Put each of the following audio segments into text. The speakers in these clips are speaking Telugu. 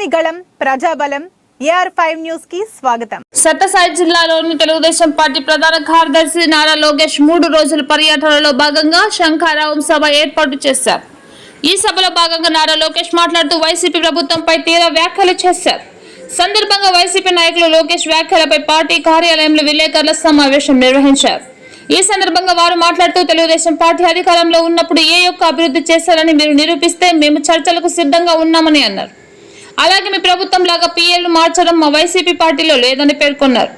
ప్రజని గళం ప్రజాబలం AR5 న్యూస్ కి స్వాగతం. సత్యసాయి జిల్లాలోని తెలుగుదేశం పార్టీ ప్రధాన కార్యదర్శి నారా లోకేష్ 3 రోజుల పర్యటనలో భాగంగా శంఖారావం సభ ఏర్పాటు చేశారు. ఈ సభలో భాగంగా నారా లోకేష్ మాట్లాడుతూ వైసీపీ ప్రభుత్వంపై తీవ్ర వ్యాఖ్యలు చేశారు. సందర్భంగా వైసీపీ నాయకులు లోకేష్ వ్యాఖ్యలపై పార్టీ కార్యాలయంలో విలేకరుల సమావేశం నిర్వహించారు. ఈ సందర్భంగా వారు మాట్లాడుతూ తెలుగుదేశం పార్టీ అధికారంలో ఉన్నప్పుడు ఏ యొక్క అభివృద్ధి చేశారని మీరు నిరూపిస్తే మేము చర్చలకు సిద్ధంగా ఉన్నామని అన్నారు. అలాగే మీ ప్రభుత్వం లాగా PLను మార్చడం మా వైసీపీ పార్టీలో లేదని పేర్కొన్నారు.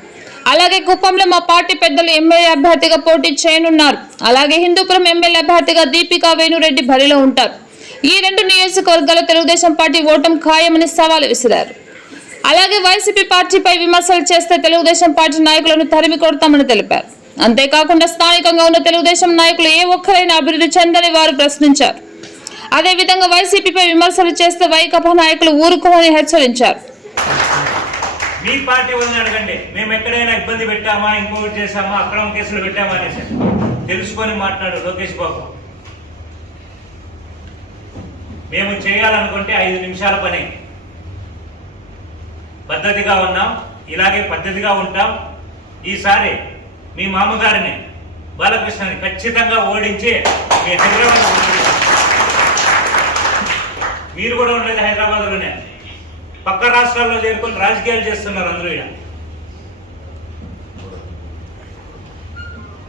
అలాగే కుప్పంలో మా పార్టీ పెద్దలు ఎమ్మెల్యే అభ్యర్థిగా పోటీ చేయనున్నారు. అలాగే హిందూపురం ఎమ్మెల్యే అభ్యర్థిగా దీపికా వేణురెడ్డి బరిలో ఉంటారు. ఈ 2 నియోజకవర్గాల్లో తెలుగుదేశం పార్టీ ఓటం ఖాయమని సవాల్ విసిరారు. అలాగే వైసీపీ పార్టీపై విమర్శలు చేస్తే తెలుగుదేశం పార్టీ నాయకులను తరిమి కొడతామని తెలిపారు. అంతేకాకుండా స్థానికంగా ఉన్న తెలుగుదేశం నాయకులు ఏ ఒక్కరైనా అభివృద్ధి చెందని వారు ప్రశ్నించారు. అదేవిధంగా వైసీపీపై విమర్శలు చేస్తే వైకాపా నాయకులు ఊరుకోమని హెచ్చరించారు. మీ పార్టీ వాళ్ళని అడగండి, మేము ఎక్కడైనా ఇబ్బంది పెట్టామా, ఇంకోటి చేశామా, అక్రమ కేసులు పెట్టామా అనేసి తెలుసుకొని మాట్లాడు లోకేష్ బాబు. మేము చేయాలనుకుంటే 5 నిమిషాల పని. పద్ధతిగా ఉన్నాం, ఇలాగే పద్ధతిగా ఉంటాం. ఈసారి మీ మామగారిని బాలకృష్ణని ఖచ్చితంగా ఓడించి మీ హైదరాబాద్, మీరు కూడా ఉండేది హైదరాబాద్లోనే, పక్క రాష్ట్రాల్లో చేరుకొని రాజకీయాలు చేస్తున్నారు అందరూ.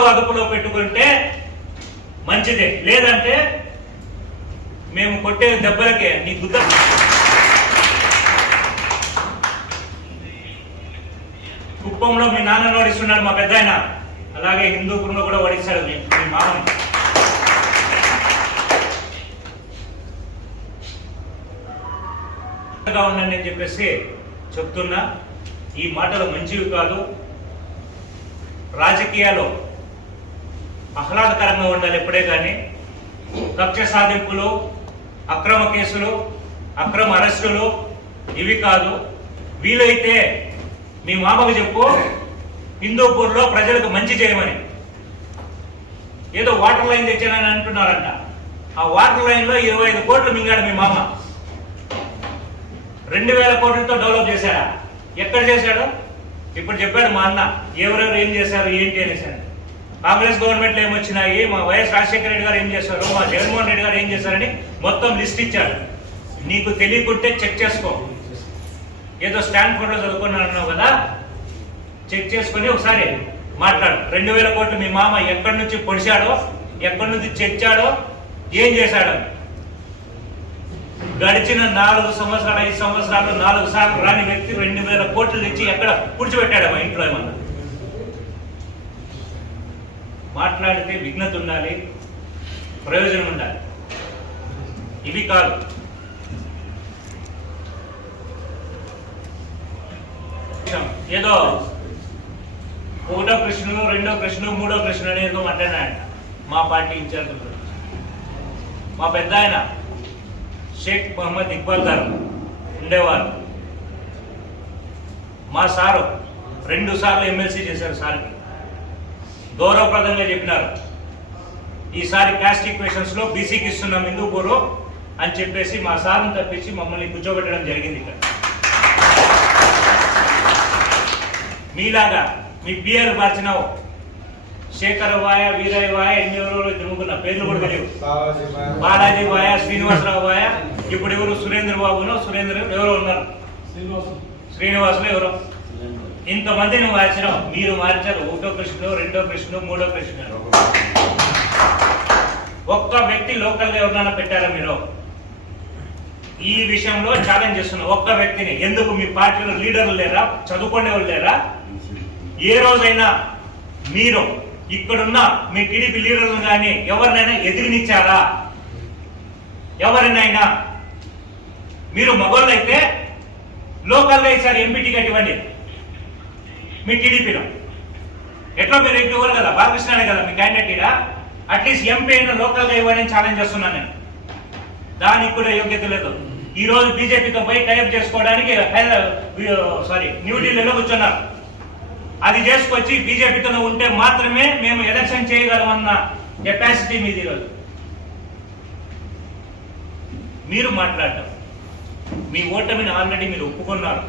అదుపులో పెట్టుకుంటే మంచిదే, లేదంటే మేము కొట్టే దెబ్బలకే నీ గుద్ద. కుప్పంలో మీ నాన్న ఓడిస్తున్నాడు మా పెద్ద ఆయన, అలాగే హిందూపురంలో కూడా ఓడిస్తాడు మీ మామని. ఉండండి అని చెప్పేసి చెప్తున్నా. ఈ మాటలు మంచివి కాదు. రాజకీయాలు ఆహ్లాదకరంగా ఉండాలి ఎప్పుడే కానీ. కక్ష సాధింపులు, అక్రమ కేసులు, అక్రమ అరెస్టులు ఇవి కాదు. వీలైతే మీ మామకు చెప్పు, హిందూపూర్లో ప్రజలకు మంచి చేయమని. ఏదో వాటర్ లైన్ తెచ్చానని అంటున్నారంట. ఆ వాటర్ లైన్లో 25 కోట్లు మింగాడు మీ మామ. 2000 కోట్లతో డెవలప్ చేశాడా? ఎక్కడ చేశాడు? ఇప్పుడు చెప్పాడు మా అన్న ఎవరెవరు ఏం చేశారు ఏంటి అనేసి. కాంగ్రెస్ గవర్నమెంట్లో ఏమొచ్చినాయి, మా వైఎస్ రాజశేఖర రెడ్డి గారు ఏం చేశారు, మా జగన్మోహన్ రెడ్డి గారు ఏం చేశారని మొత్తం లిస్ట్ ఇచ్చాడు. నీకు తెలియకుంటే చెక్ చేసుకో. ఏదో స్టాన్ఫోర్డ్లో చదువుకున్నాను కదా, చెక్ చేసుకుని ఒకసారి మాట్లాడు. 2000 కోట్లు మీ మామ ఎక్కడి నుంచి పొడిచాడో, ఎక్కడి నుంచి తెచ్చాడో, ఏం చేశాడో. గడిచిన 4 సంవత్సరాలు 5 సంవత్సరాలు 4 సార్లు రాని వ్యక్తి 2000 కోట్లు తెచ్చి ఎక్కడ కూర్చోబెట్టాడు మా ఇంట్లో? ఏమన్నా మాట్లాడితే విఘ్నత ఉండాలి, ప్రయోజనం ఉండాలి. ఇవి కాదు. ఏదో 1వ కృష్ణుడు 2వ కృష్ణుడు 3వ కృష్ణుడు అని ఏదో మాట్లాడాడంట మా పార్టీ ఇన్ఛార్జ్. మా పెద్ద ఆయన షేక్ మహమ్మద్ ఇక్బాల్ గారు ఉండేవారు. మా సారు 2 సార్లు ఎమ్మెల్సీ చేశారు. సార్కి గౌరవప్రదంగా చెప్పినారు, ఈసారి క్యాస్ట్ ఈక్వేషన్స్ లో బీసీకి ఇస్తున్నాం హిందూపూరు అని చెప్పేసి మా సార్ని తప్పించి మమ్మల్ని కూర్చోబెట్టడం జరిగింది. ఇక్కడ మీలాగా మీ పిఆర్ మార్చినావు, శేఖర్ వాయ, వీరయ్య వాయ, ఎన్నెవరో తిరుగుతున్న పేర్లు కూడా తెలియవు. బాలాజీ వాయ, శ్రీనివాసరావు వాయ, ఇప్పుడు ఎవరు సురేంద్ర బాబునో సురేంద్ర ఎవరో ఉన్నారు, శ్రీనివాసులు ఎవరో. ఇంతమందిని మార్చినావు. మీరు మార్చారు 1వ కృష్ణుడు 2వ కృష్ణుడు 3వ కృష్ణుడు. ఒక్క వ్యక్తి లోకల్గా ఎవరైనా పెట్టారా మీరు? ఈ విషయంలో ఛాలెంజ్ చేస్తున్నా ఒక్క వ్యక్తిని. ఎందుకు మీ పార్టీలో లీడర్లు లేరా, చదువుకునే వాళ్ళు లేరా? ఏ రోజైనా మీరు ఇక్కడున్న మీ టీడీపీ లీడర్లు కానీ ఎవరినైనా ఎదిరినిచ్చారా? ఎవరినైనా? మీరు మగోళ్ళు అయితే లోకల్గా ఈసారి ఎంపీ టికెట్ ఇవ్వండి మీ టీడీపీలో. ఎట్లా మీరు ఎంపీ ఇవ్వరు కదా, బాలకృష్ణనే కదా మీ క్యాండిడేట్. అట్లీస్ట్ ఎంపీ అయినా లోకల్గా ఇవ్వని ఛాలెంజ్ చేస్తున్నాను నేను. దానికి కూడా యోగ్యత లేదు. ఈ రోజు బీజేపీతో పోయి టైప్ చేసుకోవడానికి న్యూఢిల్లీలో కూర్చున్నారు. అది చేసుకొచ్చి బీజేపీతో ఉంటే మాత్రమే మేము ఎలక్షన్ చేయగలమన్న కెపాసిటీ మీది. ఈరోజు మీరు మాట్లాడటం మీ ఓటమిని ఆల్రెడీ మీరు ఒప్పుకున్నారు.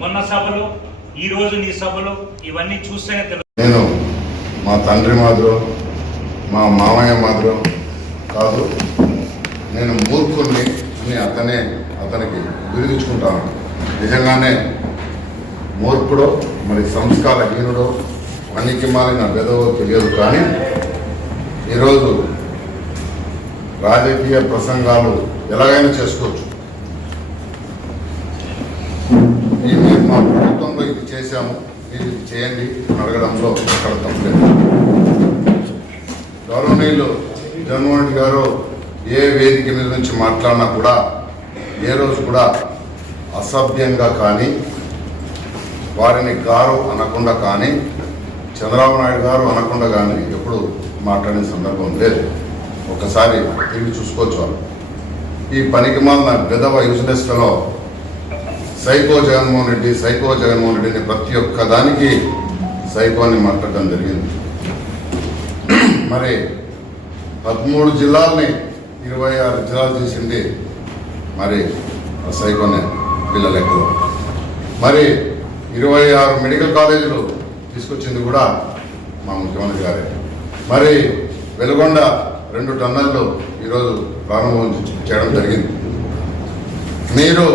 మొన్న సభలో, ఈ రోజు నీ సభలో ఇవన్నీ చూస్తేనే తెలుసు. నేను మా తండ్రి మాదిరో మా మామయ్య మాదిరో కాదు, నేను మూర్ఖుడిని అని అతనికి బిరుదించుకుంటాను. నిజంగానే మూర్ఖుడో మరి సంస్కారహీనుడో పనికి మాలిన బెదవో తెలియదు. కానీ ఈరోజు రాజకీయ ప్రసంగాలు ఎలాగైనా చేసుకోవచ్చు. మీరు మా ప్రభుత్వంలో ఇది చేశాము, మీరు ఇది చేయండి అని అడగడంలో అక్కడ తప్పలేదు. గౌరవనీయులు జగన్మోహన్ రెడ్డి గారు ఏ వేదిక మీద నుంచి మాట్లాడినా కూడా ఏ రోజు కూడా అసభ్యంగా కానీ వారిని గారు అనకుండా కానీ చంద్రబాబు నాయుడు గారు అనకుండా కానీ ఎప్పుడు మాట్లాడిన సందర్భం లేదు. ఒకసారి తిరిగి చూసుకోవచ్చు. వాళ్ళు ఈ పనికి మాలిన బెదవ యూజ్లెస్ ఫెలో సైకో జగన్మోహన్ రెడ్డిని ప్రతి ఒక్క దానికి సైకో అని మాట్లాడడం జరిగింది. మరి 13 జిల్లాలని 26 జిల్లాలు చేసింది మరి సైకోనే పిల్లల లెక్కలో. మరి 26 మెడికల్ కాలేజీలు తీసుకొచ్చింది కూడా మా ముఖ్యమంత్రి గారే. మరి వెలుగొండ 2 టన్నెళ్ళు ఈరోజు ప్రారంభం చేయడం జరిగింది. మీరు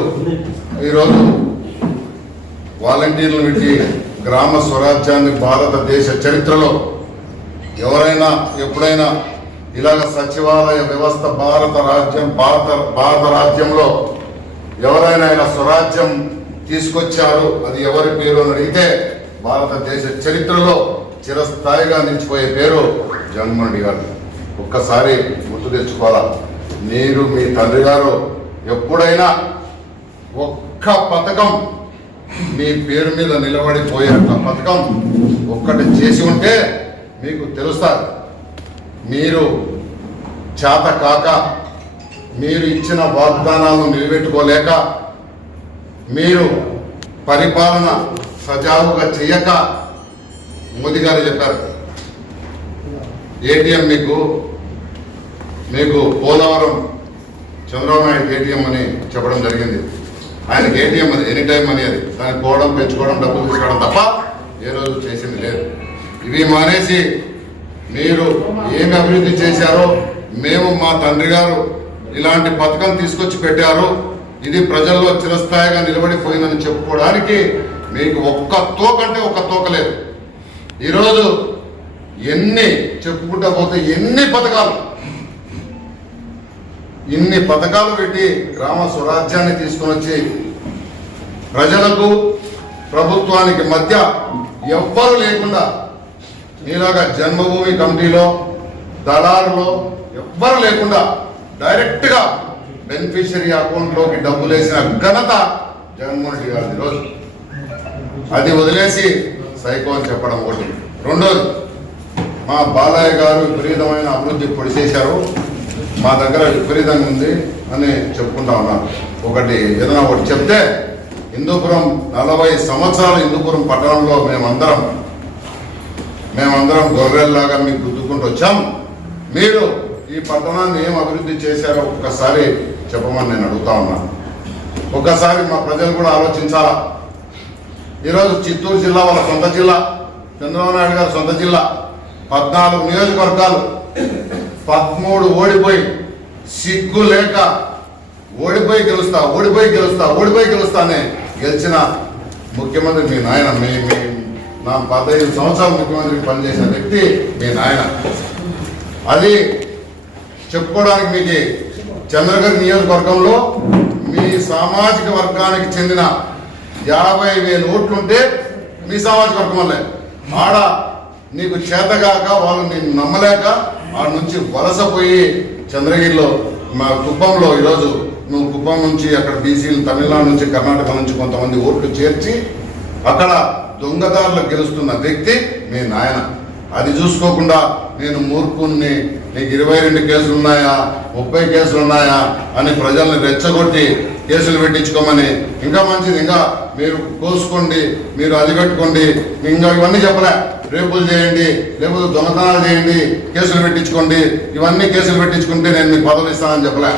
ఈరోజు వాలంటీర్లు పెట్టి గ్రామ స్వరాజ్యాన్ని భారతదేశ చరిత్రలో ఎవరైనా ఎప్పుడైనా ఇలాగ సచివాలయ వ్యవస్థ భారత రాజ్యంలో ఎవరైనా ఇలా స్వరాజ్యం తీసుకొచ్చారు, అది ఎవరి పేరు అని అడిగితే భారతదేశ చరిత్రలో చిరస్థాయిగా నిలిచిపోయే పేరు జగన్మోహన్ రెడ్డి గారు. ఒక్కసారి గుర్తు తెచ్చుకోవాలా. మీరు మీ తండ్రి గారు ఎప్పుడైనా ఒక్క పథకం మీ పేరు మీద నిలబడిపోయే పథకం ఒక్కటి చేసి ఉంటే మీకు తెలుస్తారు. మీరు చేత కాక, మీరు ఇచ్చిన వాగ్దానాలను నిలబెట్టుకోలేక, మీరు పరిపాలన సజావుగా చేయక మోదీ గారు చెప్పారు ఏటీఎం మీకు పోలవరం చంద్రబాబు నాయుడు ఏటీఎం అని చెప్పడం జరిగింది. ఆయనకి ఏటీఎం అది ఎనీ టైం అని, అది దానికి పోవడం, పెంచుకోవడం, డబ్బులు తీసుకోవడం తప్ప ఏ రోజు చేసింది లేదు. ఇవి మానేసి మీరు ఏమి అభివృద్ధి చేశారో, మేము మా తండ్రి గారు ఇలాంటి పథకం తీసుకొచ్చి పెట్టారు, ఇది ప్రజల్లో చిరస్థాయిగా నిలబడిపోయిందని చెప్పుకోవడానికి మీకు ఒక్క తోకంటే ఒక్క తోక లేదు. ఈరోజు ఎన్ని చెప్పుకుంటా పోతే ఇన్ని పథకాలు పెట్టి గ్రామ స్వరాజ్యాన్ని తీసుకొని వచ్చి ప్రజలకు ప్రభుత్వానికి మధ్య ఎవ్వరు లేకుండా ఇలాగా జన్మభూమి కమిటీలో దళారులో ఎవ్వరు లేకుండా డైరెక్ట్గా బెనిఫిషియరీ అకౌంట్లోకి డబ్బులు వేసిన ఘనత జగన్మోహన్ రెడ్డి గారి రోజు. అది వదిలేసి సైకో అని చెప్పడం ఒకటి. రెండోది, మా బాలయ్య గారు విపరీతమైన అభివృద్ధి పొడి చేశారు, మా దగ్గర విపరీతంగా ఉంది అని చెప్పుకుంటా ఉన్నారు. ఏదైనా ఒకటి చెప్తే హిందూపురం 40 సంవత్సరాలు హిందూపురం పట్టణంలో మేమందరం గొర్రెల్లాగా మీకు గుర్తుకుంటూ వచ్చాం. మీరు ఈ పట్టణాన్ని ఏం అభివృద్ధి చేశారో ఒక్కసారి చెప్పమని నేను అడుగుతా ఉన్నాను. ఒక్కసారి మా ప్రజలు కూడా ఆలోచించాలా. ఈరోజు చిత్తూరు జిల్లా వాళ్ళ సొంత జిల్లా, చంద్రబాబు నాయుడు గారి సొంత జిల్లా, 14 నియోజకవర్గాలు 13 ఓడిపోయి సిగ్గు లేక ఓడిపోయి గెలుస్తా అని గెలిచిన ముఖ్యమంత్రి మీ నాయన. నా 15 సంవత్సరాలు ముఖ్యమంత్రికి పనిచేసిన వ్యక్తి మీ నాయన. అది చెప్పుకోవడానికి మీకు చంద్రగిరి నియోజకవర్గంలో మీ సామాజిక వర్గానికి చెందిన 50,000 ఓట్లుంటే మీ సామాజిక వర్గం వల్లే ఆడ నీకు చేతగాక వాళ్ళు నేను నమ్మలేక ఆడ నుంచి వలసపోయి చంద్రగిరిలో మా కుప్పంలో ఈరోజు నువ్వు కుప్పం నుంచి అక్కడ బీసీలు తమిళనాడు నుంచి కర్ణాటక నుంచి కొంతమంది ఓట్లు చేర్చి అక్కడ దొంగదారులకు గెలుస్తున్న వ్యక్తి మీ నాయన. అది చూసుకోకుండా నేను మూర్ఖుణ్ణి, నీకు 22 కేసులు ఉన్నాయా 30 కేసులు ఉన్నాయా అని ప్రజల్ని రెచ్చగొట్టి కేసులు పెట్టించుకోమని, ఇంకా మంచిది ఇంకా మీరు కోసుకోండి, మీరు అది పెట్టుకోండి, ఇంకా ఇవన్నీ చెప్పలే. రేపులు చేయండి, లేకపోతే దొంగతనాలు చేయండి, కేసులు పెట్టించుకోండి, ఇవన్నీ కేసులు పెట్టించుకుంటే నేను మీకు పదవులు ఇస్తానని చెప్పలే.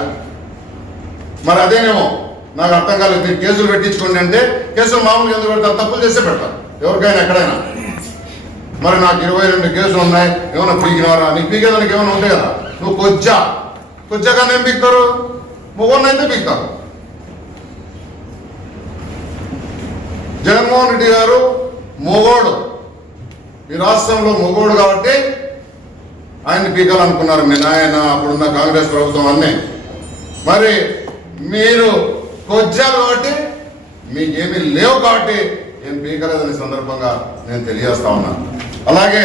మరి అదేనేమో నాకు అర్థం కాలేదు. మీరు కేసులు పెట్టించుకోండి అంటే కేసులు మామూలుగా ఎందుకు పెడతారు? తప్పులు చేస్తే పెడతారు ఎవరికైనా ఎక్కడైనా. మరి నాకు 22 కేసులు ఉన్నాయి, ఏమైనా పీకినవారా? నీకు పీకేదానికి ఏమైనా ఉంటాయి కదా. నువ్వు కొచ్చాగానే ఏం పీకుతారు? మొగోడిని అయితే పీకుతారు. జగన్మోహన్ రెడ్డి గారు మొగోడు, ఈ రాష్ట్రంలో మొగోడు కాబట్టి ఆయన్ని పీకాలనుకున్నారు మీ నాయన, అప్పుడున్న కాంగ్రెస్ ప్రభుత్వం అన్నీ. మరి మీరు కొచ్చారు కాబట్టి మీకేమీ లేవు కాబట్టి ఏం పీకలేదని సందర్భంగా నేను తెలియజేస్తా ఉన్నా. అలాగే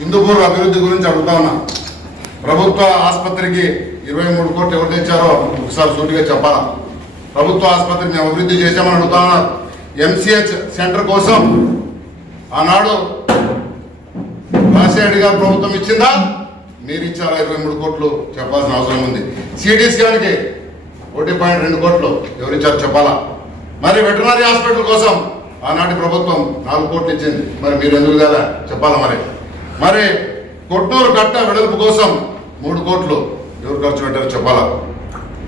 హిందూపూర్ అభివృద్ధి గురించి అడుగుతా ఉన్నా. ప్రభుత్వ ఆసుపత్రికి 23 కోట్లు ఎవరు తెచ్చారో ఒకసారి సూటిగా చెప్పాలా. ప్రభుత్వ ఆసుపత్రిని మేము అభివృద్ధి చేశామని అడుగుతా ఉన్నారు. ఎంసీహెచ్ సెంటర్ కోసం ఆనాడు రాజశేఖర్ గారు ప్రభుత్వం ఇచ్చిందా? మీరు ఇచ్చారా? 23 కోట్లు చెప్పాల్సిన అవసరం ఉంది. సిటీ స్కాన్కి 1.2 కోట్లు ఎవరిచ్చారు చెప్పాలా. మరి వెటర్నరీ హాస్పిటల్ కోసం ఆనాటి ప్రభుత్వం 4 కోట్లు ఇచ్చింది, మరి మీరు ఎందుకు కదా చెప్పాలా. మరి కొట్టూరు కట్ట వెడల్పు కోసం 3 కోట్లు ఎవరు ఖర్చు పెట్టారో చెప్పాలా.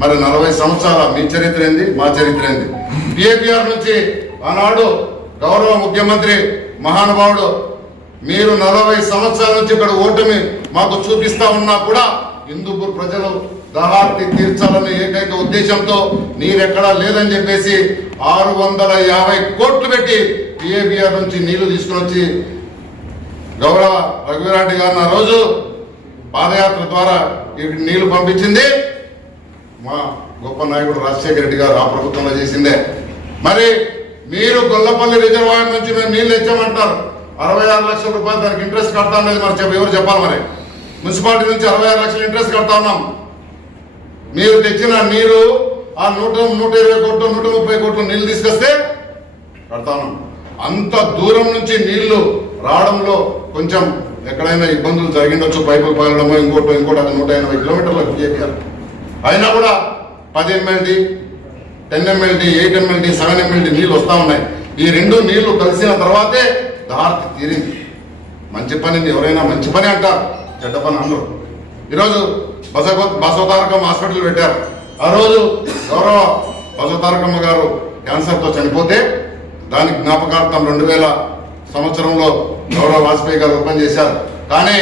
మరి 40 సంవత్సరాల మీ చరిత్ర ఏంది, మా చరిత్ర ఏంది? పిఏపిఆర్ నుంచి ఆనాడు గౌరవ ముఖ్యమంత్రి మహానుభావుడు మీరు 40 సంవత్సరాల నుంచి ఇక్కడ ఓటమి మాకు చూపిస్తా ఉన్నా కూడా హిందూపూర్ ప్రజలు దాహార్తి తీర్చాలనే ఏకైక ఉద్దేశంతో నీరెక్కడా లేదని చెప్పేసి 650 కోట్లు పెట్టి పిఏబిఆర్ నుంచి నీళ్లు తీసుకుని వచ్చి గౌరవ రఘువీరారెడ్డి గారిని ఆ రోజు పాదయాత్ర ద్వారా నీళ్లు పంపించింది మా గొప్ప నాయకుడు రాజశేఖర రెడ్డి గారు ఆ ప్రభుత్వంలో చేసిందే. మరి మీరు గొల్లపల్లి రిజర్వాయర్ నుంచి మేము నీళ్లు తెచ్చామంటారు. 66 లక్షల రూపాయలు దానికి ఇంట్రెస్ట్ కడతా ఉన్నది. మరి ఎవరు చెప్పాలి? మరి మున్సిపాలిటీ నుంచి 66 లక్షలు ఇంట్రెస్ట్ కడతా ఉన్నాం. మీరు తెచ్చిన నీరు ఆ 120 కోట్లు 130 కోట్లు నీళ్లు తీసుకొస్తే కడతా ఉన్నాం. అంత దూరం నుంచి నీళ్లు రావడంలో కొంచెం ఎక్కడైనా ఇబ్బందులు జరిగిండొచ్చు, పైపులు పగలడమో ఇంకోటి అది 180 కిలోమీటర్లకు కేటీఆర్. అయినా కూడా 10 MLD 10 MLD 8 MLD 7 MLD నీళ్ళు వస్తూ ఉన్నాయి. ఈ 2 నీళ్లు కలిసిన తర్వాతే దార్తి తీరింది. మంచి పనిని ఎవరైనా మంచి పని అంటారు, చెడ్డ పని అందరూ. ఈరోజు బసవతారకమ్మ హాస్పిటల్ పెట్టారు. ఆ రోజు గౌరవ బసవతారకమ్మ గారు క్యాన్సర్తో చనిపోతే దానికి జ్ఞాపకార్థం 2000 సంవత్సరంలో గౌరవ వాజ్పేయి గారు ఓపెన్ చేశారు. కానీ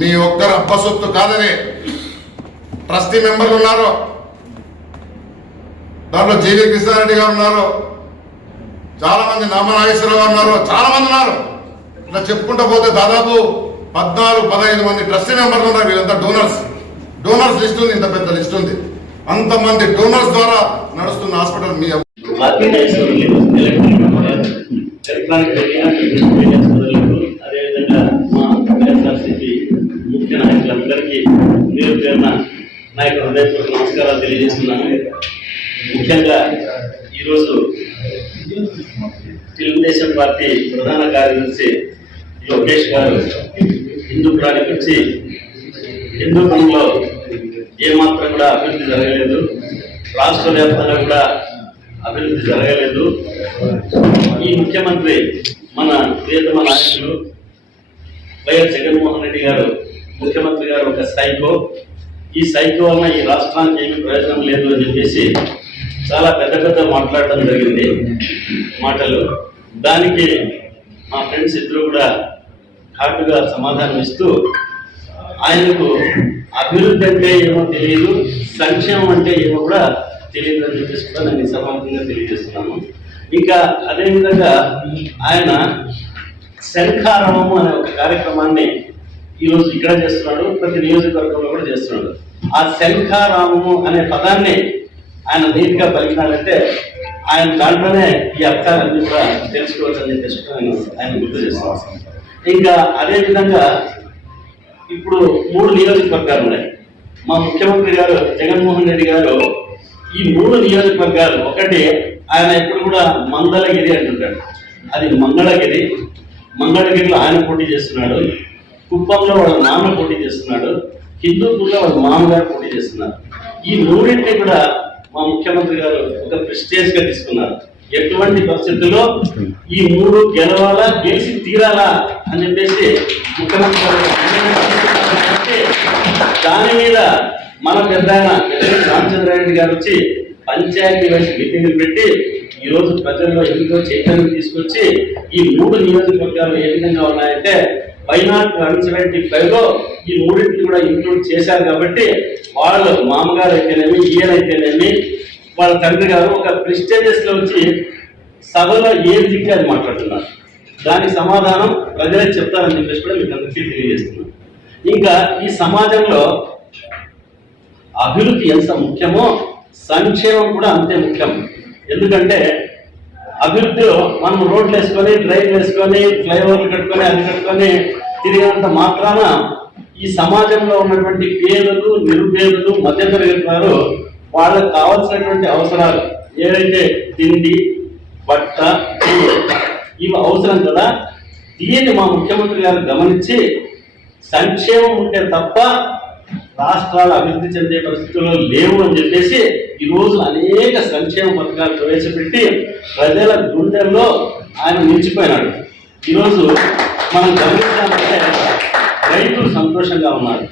మీ ఒక్కరు అబ్బసొత్తు కాదని ట్రస్టీ మెంబర్లు ఉన్నారు. దాంట్లో జీవీ కృష్ణారెడ్డి గారు ఉన్నారు, చాలా మంది నామనాగేశ్వరరావు గారు ఉన్నారు, చాలా మంది ఉన్నారు. ఇట్లా చెప్పుకుంటూ పోతే దాదాపు 14-15 మంది ట్రస్టీ మెంబర్లు ఉన్నారు. వీళ్ళంతా డోనర్స్ లిస్ట్ ఉంది, ఇంత పెద్ద లిస్ట్ ఉంది. అంతమంది డోనర్స్ ద్వారా నడుస్తున్న హాస్పిటల్ మీ అదేవిధంగా మా వైఎస్ఆర్సీపీ ముఖ్య నాయకులందరికీ మీరు పేరున నాయకుల హృదయపూర్వక నమస్కారాలు తెలియజేస్తున్నాను. ముఖ్యంగా ఈరోజు తెలుగుదేశం పార్టీ ప్రధాన కార్యదర్శి లోకేష్ గారు హిందూపురానికి వచ్చి హిందూపురంలో ఏమాత్రం కూడా అభివృద్ధి జరగలేదు, రాష్ట్ర వ్యాప్తంగా కూడా అభివృద్ధి జరగలేదు. ఈ ముఖ్యమంత్రి మన ప్రియతమ నాయకులు వైఎస్ జగన్మోహన్ రెడ్డి గారు ముఖ్యమంత్రి గారు ఒక సైకో. ఈ సైకో వలన ఈ రాష్ట్రానికి ఏమీ ప్రయోజనం లేదు అని చెప్పేసి చాలా పెద్ద మాట్లాడటం జరిగింది మాటలు. దానికి మా ఫ్రెండ్స్ ఇద్దరు కూడా ఘాటుగా సమాధానం ఇస్తూ ఆయనకు అభివృద్ధి అంటే ఏమో తెలియదు, సంక్షేమం అంటే ఏమో కూడా తెలియదు అని చెప్పేసి కూడా నేను సమానంగా తెలియజేస్తున్నాను. ఇంకా అదేవిధంగా ఆయన శంఖారామము అనే ఒక కార్యక్రమాన్ని ఈరోజు ఇక్కడ చేస్తున్నాడు, ప్రతి నియోజకవర్గంలో కూడా చేస్తున్నాడు. ఆ శంఖారామము అనే పదాన్ని ఆయన నీట్గా పలికినాడంటే ఆయన దాంట్లోనే ఈ అర్థాలన్నీ కూడా తెలుసుకోవచ్చు అని చెప్పేసి ఆయన గుర్తు చేస్తున్నాను. ఇంకా అదేవిధంగా ఇప్పుడు 3 నియోజకవర్గాలు ఉన్నాయి. మా ముఖ్యమంత్రి గారు జగన్మోహన్ రెడ్డి గారు ఈ 3 నియోజకవర్గాలు, ఒకటి ఆయన ఎప్పుడు కూడా మంగళగిరి అంటుంటాడు, అది మంగళగిరిలో ఆయన పోటీ చేస్తున్నాడు, కుప్పంలో వాళ్ళ నాన్న పోటీ చేస్తున్నాడు, హిందూపూర్లో వాళ్ళ మామగారు పోటీ చేస్తున్నారు. ఈ 3 కూడా మా ముఖ్యమంత్రి గారు ఒక ప్రెస్టేజ్ గా తీసుకున్నారు. ఎటువంటి పరిస్థితుల్లో ఈ 3 గెలవాలా, గెలిచి తీరాలా అని చెప్పేసి ముఖ్యమంత్రి గారు దాని మీద మన పెద్ద ఆయన రామచంద్రారెడ్డి గారు వచ్చి పంచాయతీ వైస్ మీటింగ్లు పెట్టి ఈ రోజు ప్రజల్లో ఎంతో చైతన్యం తీసుకొచ్చి ఈ 3 నియోజకవర్గాలు ఏ విధంగా ఉన్నాయంటే వైనాట్ 175 లో ఈ మూడింటిని కూడా ఇంక్లూడ్ చేశారు కాబట్టి వాళ్ళు మామగారు అయితేనేమి ఈయనైతేనేమి వాళ్ళ తండ్రి గారు ఒక ప్రెస్టేజియస్ లో వచ్చి సభలో ఏది దిక్కు అది మాట్లాడుతున్నారు. దానికి సమాధానం ప్రజలే చెప్తారని చెప్పేసి కూడా మీకు అందరికీ తెలియజేస్తున్నాను. ఇంకా ఈ సమాజంలో అభివృద్ధి ఎంత ముఖ్యమో సంక్షేమం కూడా అంతే ముఖ్యం. ఎందుకంటే అభివృద్ధిలో మనం రోడ్లు వేసుకొని డ్రైన్లు వేసుకొని ఫ్లైఓవర్లు కట్టుకొని అది కట్టుకొని తిరిగినంత మాత్రాన ఈ సమాజంలో ఉన్నటువంటి పేదలు నిరుపేదలు మధ్యతరగతి వారు వాళ్ళకు కావాల్సినటువంటి అవసరాలు ఏదైతే తిండి బట్ట ఇవి అవసరం కదా, దీన్ని మా ముఖ్యమంత్రి గారు గమనించి సంక్షేమం ఉంటే తప్ప రాష్ట్రాలు అభివృద్ధి చెందే పరిస్థితుల్లో లేవు అని చెప్పేసి ఈ రోజు అనేక సంక్షేమ పథకాలు ప్రవేశపెట్టి ప్రజల గుండెల్లో ఆయన నిలిచిపోయినాడు. ఈరోజు మనం గమనించాలంటే రైతులు సంతోషంగా ఉన్నారు,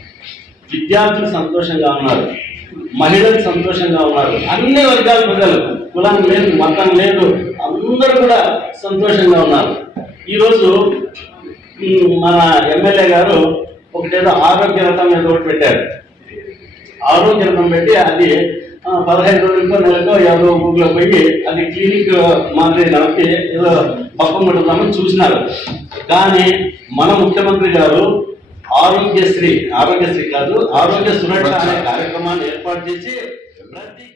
విద్యార్థులు సంతోషంగా ఉన్నారు, మహిళలు సంతోషంగా ఉన్నారు, అన్ని వర్గాల ప్రజలు, కులం లేదు మతం లేదు, అందరూ కూడా సంతోషంగా ఉన్నారు. ఈరోజు మన ఎమ్మెల్యే గారు ఒకటేదో ఆరోగ్య రథం మీద ఒకటి పెట్టారు. ఆరోగ్య రథం పెట్టి అది 15 రోజులకో నెలకో ఎవరో ఊళ్ళో పోయి అది క్లినిక్ మాదిరి నడిపి ఏదో పక్కన పెడతామని చూసినారు. కానీ మన ముఖ్యమంత్రి గారు ఆరోగ్యశ్రీ కాదు ఆరోగ్య సురక్ష అనే కార్యక్రమాన్ని ఏర్పాటు చేసి ప్రతి